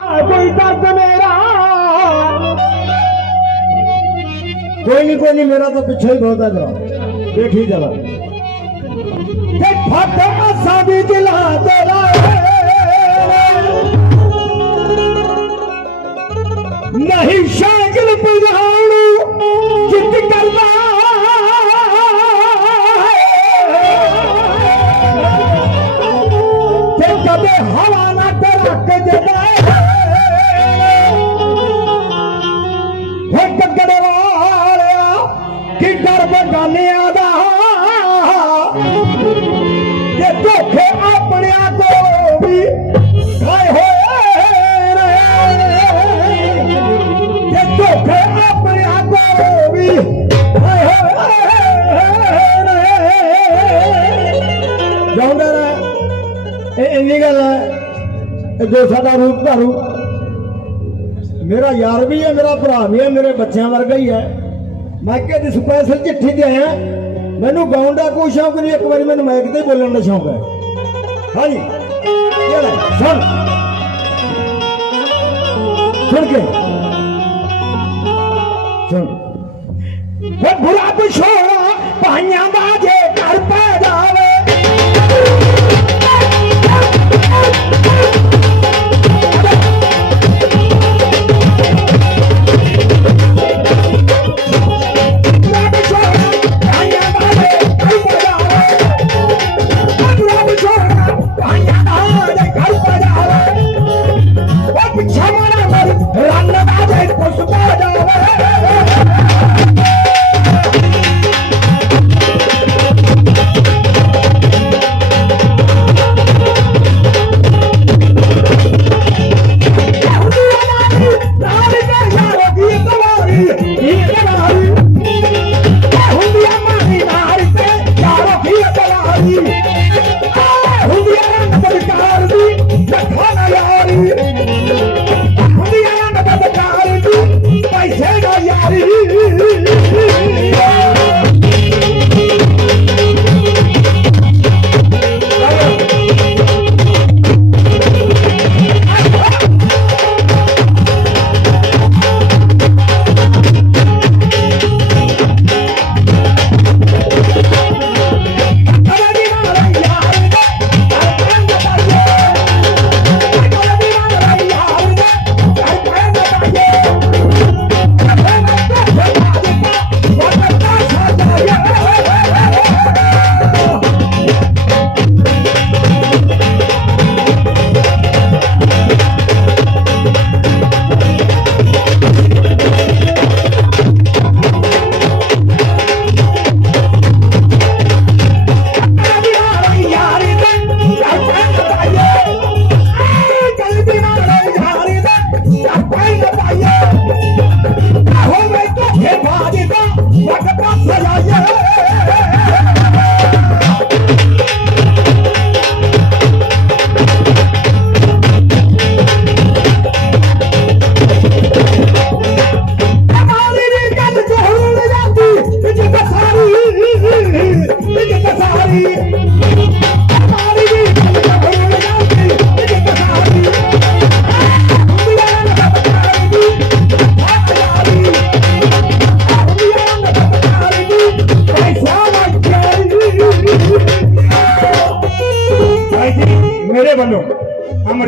ਕੋਈ ਦਰਦ ਮੇਰਾ। ਕੋਈ ਨਹੀਂ ਕੋਈ ਨਹੀਂ ਮੇਰਾ ਤਾਂ ਪਿੱਛੇ ਹੀ ਬਹੁਤ ਹੈ ਜਰਾ ਦੇਖੀ ਜਰਾ ਤੇ ਫਟ ਅਸਾਂ ਦੀ ਦਿਲਾਂ ਤੇਰਾ ਹੈ। ਜੋ ਸਾਡਾ ਰੂਪ ਧਾਰੂ, ਮੇਰਾ ਯਾਰ ਵੀ ਹੈ, ਮੇਰਾ ਭਰਾ ਵੀ ਹੈ, ਮੇਰੇ ਬੱਚਿਆਂ ਵਰਗਾ ਹੀ ਹੈ। ਮੈਂ ਕਿ ਦੀ ਸਪੈਸ਼ਲ ਚਿੱਠੀ ਤੇ ਆਇਆ। ਮੈਨੂੰ ਗਾਉਣ ਦਾ ਕੋਈ ਸ਼ੌਂਕ ਨਹੀਂ, ਇੱਕ ਵਾਰੀ ਮੈਨੂੰ ਮਾਈਕ ਤੇ ਬੋਲਣ ਦਾ ਸ਼ੌਂਕ ਹੈ। ਹਾਂਜੀ। ਇਹ ਲੈ ਸੁਣ। ਸੁਣ ਕੇ। ਸੁਣ। Bye.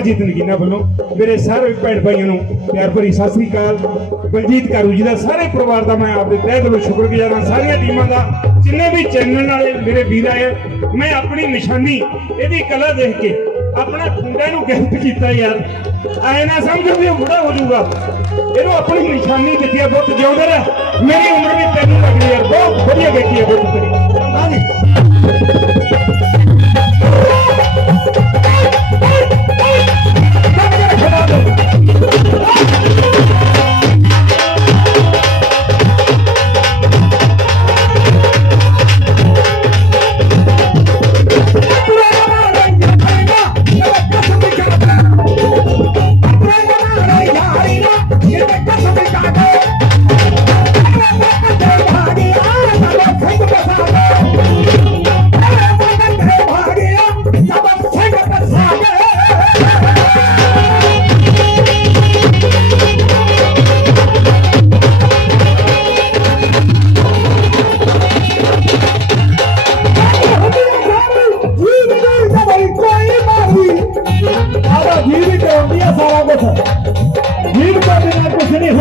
ਅਮਰਜੀਤ ਨਗੀਨਾ ਵੱਲੋਂ ਮੇਰੇ ਸਾਰੇ ਭੈਣ ਭਾਈਆਂ ਨੂੰ ਪਿਆਰ ਭਰੀ ਸਤਿ ਸ੍ਰੀ ਅਕਾਲ। ਬਲਜੀਤ ਕਾਰੂ ਜੀ ਦਾ ਸਾਰੇ ਪਰਿਵਾਰ ਦਾ ਮੈਂ ਆਪਦੇ ਤਹਿ ਦਿਲੋਂ ਸ਼ੁਕਰਗੁਜ਼ਾਰ ਹਾਂ। ਸਾਰੀਆਂ ਟੀਮਾਂ ਦਾ ਜਿੰਨੇ ਵੀ ਚੈਨਲ ਵਾਲੇ ਮੇਰੇ ਵੀਰ ਆਏ ਮੈਂ ਆਪਣੀ ਨਿਸ਼ਾਨੀ, ਇਹਦੀ ਕਲਾ ਦੇਖ ਕੇ ਆਪਣਾ ਖੁੰਡਾ ਨੂੰ ਗਿਫਟ ਕੀਤਾ ਯਾਰ। ਐ ਨਾ ਸਮਝੋ ਵੀ ਉਹ ਬੁੜਾ ਹੋ ਜਾਊਗਾ। ਇਹਨੂੰ ਆਪਣੀ ਨਿਸ਼ਾਨੀ ਦਿੱਤੀ ਆ, ਬਹੁਤ ਜਿਉਂਦਾ ਮੇਰੀ ਉਮਰ ਵੀ ਤੈਨੂੰ ਲੱਗਦੀ ਯਾਰ ਬਹੁਤ ਵਧੀਆ ਬੇਟੀ ਹੈ ਬਹੁਤ ਤੇਰੀ ਹਾਂਜੀ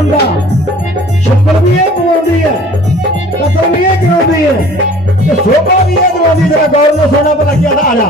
ਹੁੰਦਾ। ਸ਼ੁਕਰ ਵੀ ਇਹ ਬੋਲਦੀ ਹੈ ਕਸਮ ਵੀ ਇਹ ਕਰਾਉਂਦੀ ਹੈ ਤੇ ਸੋਭਾ ਵੀ ਇਹ ਦਵਾਉਂਦੀ ਜਰਾ ਗੌਰ ਨਾਲ ਸੁਣਾ ਪਤਾ ਕੀ ਆ ਜਾ।